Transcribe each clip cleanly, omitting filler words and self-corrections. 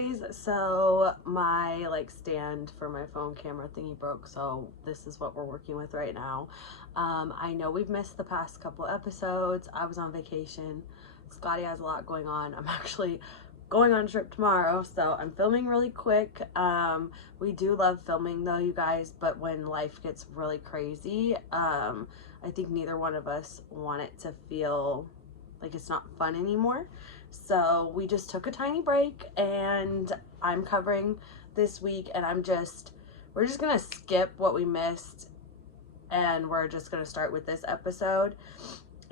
guys, so my stand for my phone camera thingy broke, so this is what we're working with right now. I know we've missed the past couple episodes. I was on vacation. Scotty has a lot going on. I'm actually going on a trip tomorrow, so I'm filming really quick. We do love filming though, you guys, but when life gets really crazy, I think neither one of us want it to feel like it's not fun anymore. So we just took a tiny break, and I'm covering this week, and we're just gonna skip what we missed, and we're just gonna start with this episode.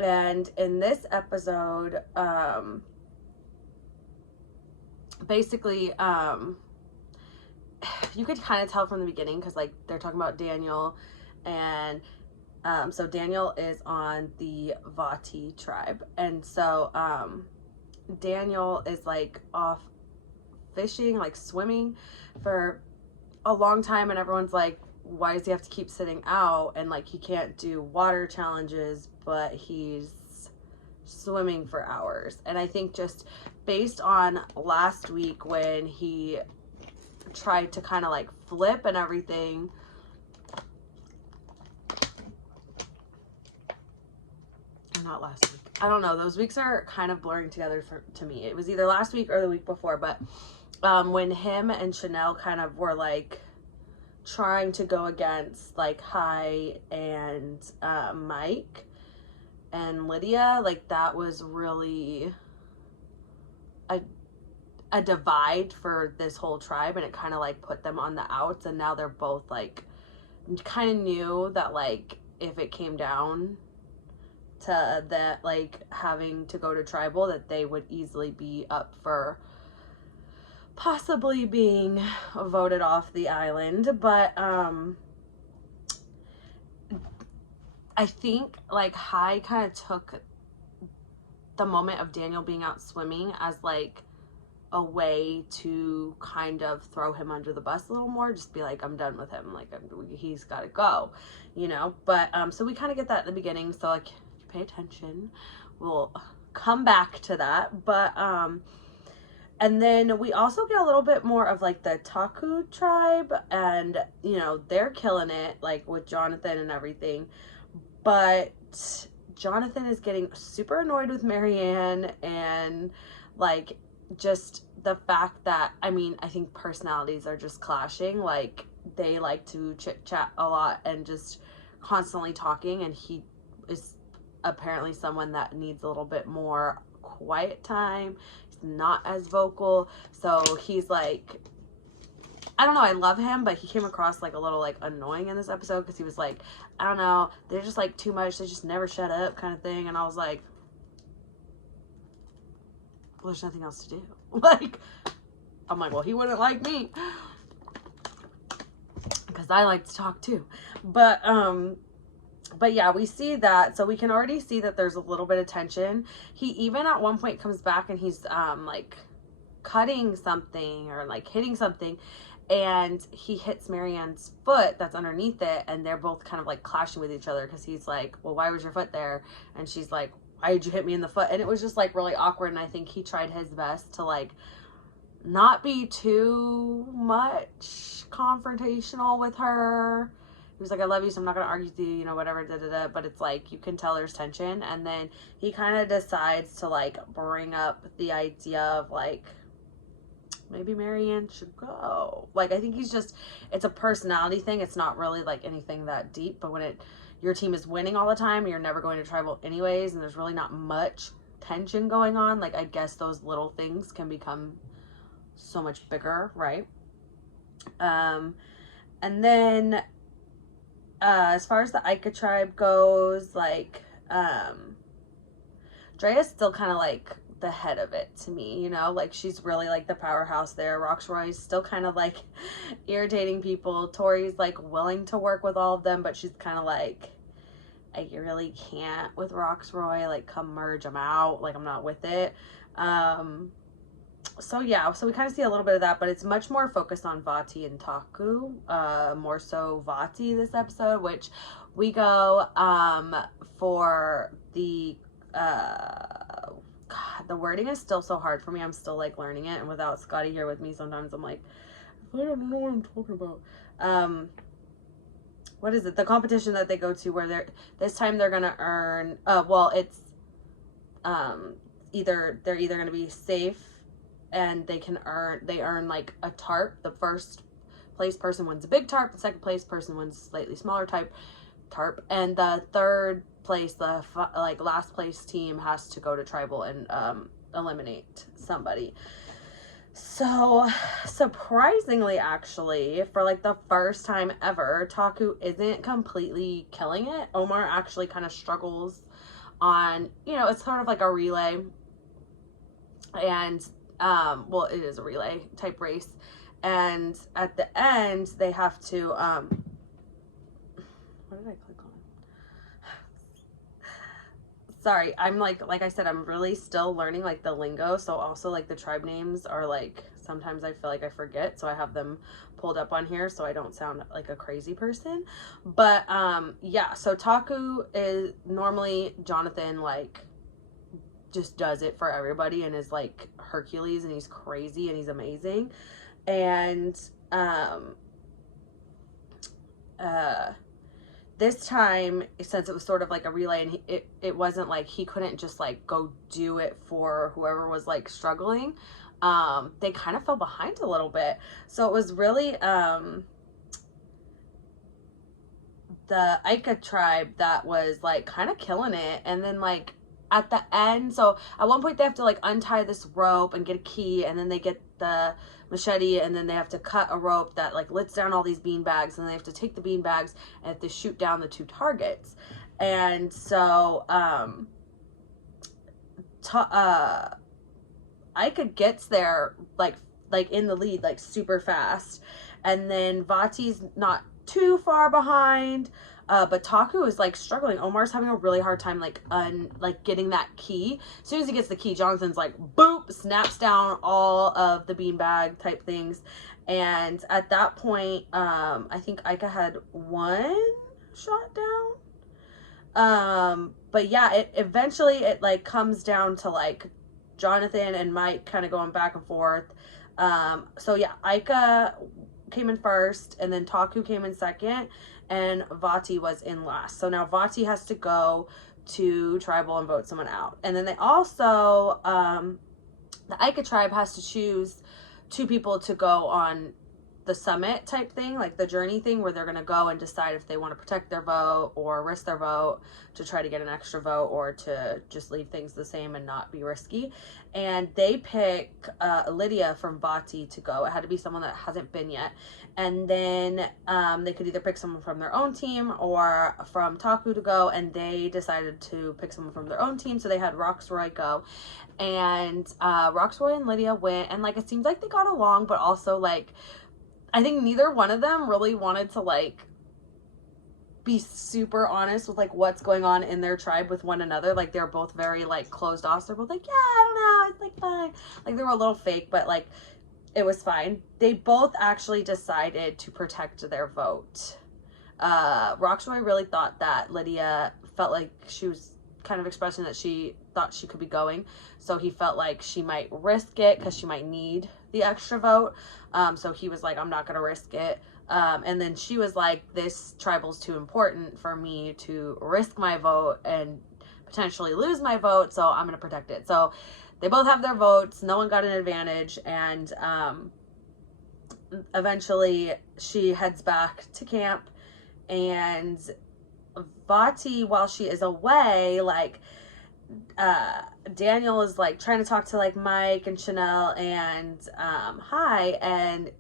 And in this episode, basically, you could kind of tell from the beginning, because they're talking about Daniel, and so Daniel is on the Vati tribe, and so Daniel is off fishing, swimming for a long time, and everyone's like, why does he have to keep sitting out, and he can't do water challenges, but he's swimming for hours. And I think just based on last week when he tried to kind of flip and everything, not last week, I don't know, those weeks are kind of blurring together to me. It was either last week or the week before, but when him and Chanel kind of were trying to go against Hai and Mike and Lydia, that was really a divide for this whole tribe, and it kind of put them on the outs, and now they're both kind of knew that if it came down to that having to go to tribal, that they would easily be up for possibly being voted off the island. But I think Hai kind of took the moment of Daniel being out swimming as a way to kind of throw him under the bus a little more, just be I'm done with him, he's got to go, but so we kind of get that at the beginning, so if you pay attention, we'll come back to that. But and then we also get a little bit more of the Taku tribe, and they're killing it with Jonathan and everything, but Jonathan is getting super annoyed with Marianne, and just the fact that, I think personalities are just clashing. They like to chit chat a lot and just constantly talking, and he is apparently someone that needs a little bit more quiet time. He's not as vocal, so he's I don't know, I love him, but he came across a little annoying in this episode, because he was I don't know, they're just too much, they just never shut up kind of thing. And I was well, there's nothing else to do. I'm well, he wouldn't like me, because I like to talk too. But yeah, we see that, so we can already see that there's a little bit of tension. He even at one point comes back, and he's cutting something or hitting something, and he hits Marianne's foot that's underneath it, and they're both kind of clashing with each other, because he's well, why was your foot there? And she's why did you hit me in the foot? And it was just really awkward, and I think he tried his best to not be too much confrontational with her. He was I love you, so I'm not gonna argue with you, whatever, but it's you can tell there's tension. And then he kind of decides to bring up the idea of maybe Marianne should go. I think he's just, it's a personality thing. It's not really anything that deep, but when your team is winning all the time, and you're never going to tribal anyways, and there's really not much tension going on, I guess those little things can become so much bigger, right? And then as far as the Ica tribe goes, Drea's still kind of the head of it to me, she's really the powerhouse there. Roxroy's still kind of irritating people. Tori's willing to work with all of them, but she's kind of you really can't with Roxroy, come merge them out, I'm not with it. So yeah, so we kind of see a little bit of that, but it's much more focused on Vati and Taku, more so Vati this episode, which we go for the the wording is still so hard for me. I'm still like learning it, and without Scotty here with me, sometimes I'm like, I don't know what I'm talking about. What is it? The competition that they go to where this time they're gonna earn. Well, it's they're either gonna be safe, and they earn like a tarp. The first place person wins a big tarp. The second place person wins a slightly smaller tarp, and the third place, the like last place team, has to go to tribal and eliminate somebody. So surprisingly, actually, for like the first time ever, Taku isn't completely killing it. Omar actually kind of struggles on, you know, it's sort of like a relay, and well, it is a relay type race, and at the end they have to what did I click on? Sorry, I'm like I said, I'm really still learning like the lingo, so also like the tribe names are like, sometimes I feel like I forget, so I have them pulled up on here so I don't sound like a crazy person. But yeah, so Taku is normally, Jonathan like just does it for everybody and is like Hercules, and he's crazy and he's amazing. And this time, since it was sort of like a relay, and it wasn't like he couldn't just like go do it for whoever was like struggling, they kind of fell behind a little bit. So it was really the Ika tribe that was like kind of killing it. And then like at the end, so at one point they have to like untie this rope and get a key, and then they get the machete, and then they have to cut a rope that like lets down all these bean bags, and they have to take the bean bags and have to shoot down the 2 targets. And so Ika gets there like in the lead, like super fast, and then Vati's not too far behind, but Taku is like struggling. Omar's having a really hard time like getting that key. As soon as he gets the key, Jonathan's like boop, snaps down all of the beanbag type things, and at that point I think Ika had 1 shot down. But yeah, it eventually like comes down to like Jonathan and Mike kind of going back and forth. So yeah, Ika came in first, and then Taku came in second, and Vati was in last. So now Vati has to go to tribal and vote someone out. And then they also, the Ika tribe has to choose 2 people to go on the summit type thing, like the journey thing, where they're going to go and decide if they want to protect their vote or risk their vote to try to get an extra vote, or to just leave things the same and not be risky. And they pick Lydia from Vati to go. It had to be someone that hasn't been yet. And then they could either pick someone from their own team or from Taku to go, and they decided to pick someone from their own team, so they had Roxroy go. And Roxroy and Lydia went, and like it seems like they got along, but also like I think neither one of them really wanted to like be super honest with like what's going on in their tribe with one another. Like they're both very like closed off. So they're both like, yeah, I don't know, it's like fine. Like they were a little fake, but like it was fine. They both actually decided to protect their vote. Roxroy really thought that Lydia felt like she was kind of expressing that she thought she could be going, so he felt like she might risk it because she might need the extra vote. So he was like, I'm not gonna risk it. And then she was like, this tribal's too important for me to risk my vote and potentially lose my vote, so I'm gonna protect it. So they both have their votes, no one got an advantage, and eventually she heads back to camp. And Vati, while she is away, like Daniel is like trying to talk to like Mike and Chanel and Hi, and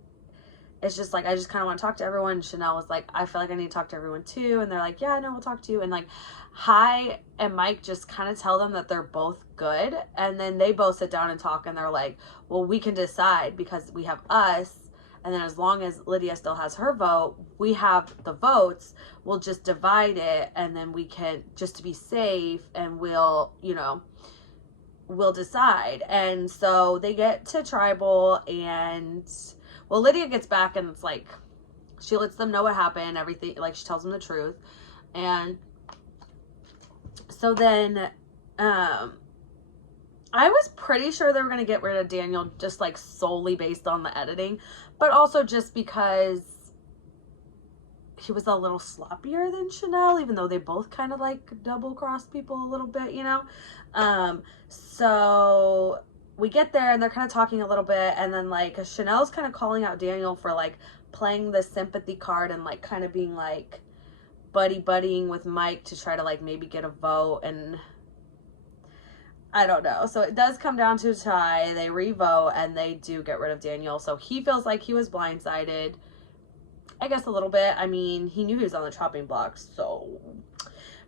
it's just like, I just kind of want to talk to everyone. And Chanel was like, I feel like I need to talk to everyone too. And they're like, yeah, no, we'll talk to you. And like Hi and Mike just kind of tell them that they're both good, and then they both sit down and talk, and they're like, well, we can decide because we have us, and then as long as Lydia still has her vote, we have the votes, we'll just divide it, and then we can, just to be safe, and we'll, you know, we'll decide. And so they get to tribal, and well, Lydia gets back, and it's like she lets them know what happened, everything, like she tells them the truth. And so then I was pretty sure they were going to get rid of Daniel just like solely based on the editing, but also just because he was a little sloppier than Chanel, even though they both kind of like double cross people a little bit, you know? So we get there and they're kind of talking a little bit, and then like Chanel's kind of calling out Daniel for like playing the sympathy card and like kind of being like buddying with Mike to try to like maybe get a vote, and I don't know. So it does come down to a tie. They re-vote and they do get rid of Daniel. So he feels like he was blindsided. I guess a little bit. I mean, he knew he was on the chopping block, so.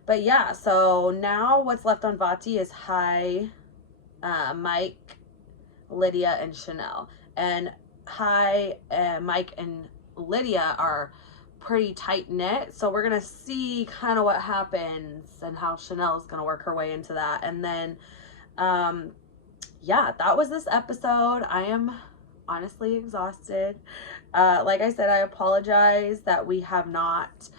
But yeah, so now what's left on Vati is Mike, Lydia, and Chanel. And Mike and Lydia are pretty tight-knit, so we're gonna see kind of what happens and how Chanel is gonna work her way into that. And then yeah, that was this episode. I am honestly exhausted. Like I said, I apologize that we have not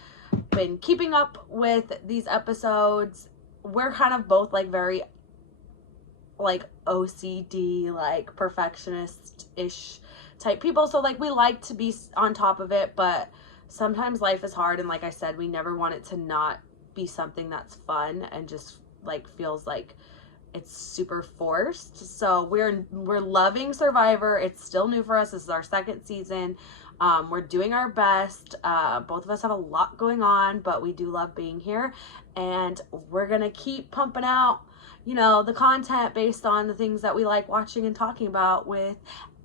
been keeping up with these episodes. We're kind of both like very like OCD, like perfectionist-ish type people, so like we like to be on top of it, but sometimes life is hard, and like I said, we never want it to not be something that's fun and just like feels like it's super forced. So we're loving Survivor. It's still new for us. This is our second season. We're doing our best. Both of us have a lot going on, but we do love being here, and we're gonna keep pumping out, you know, the content based on the things that we like watching and talking about with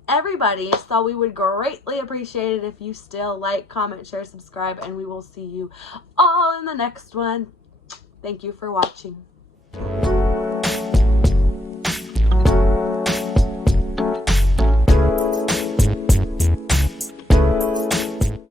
everybody. So we would greatly appreciate it if you still like, comment, share, subscribe, and we will see you all in the next one. Thank you for watching.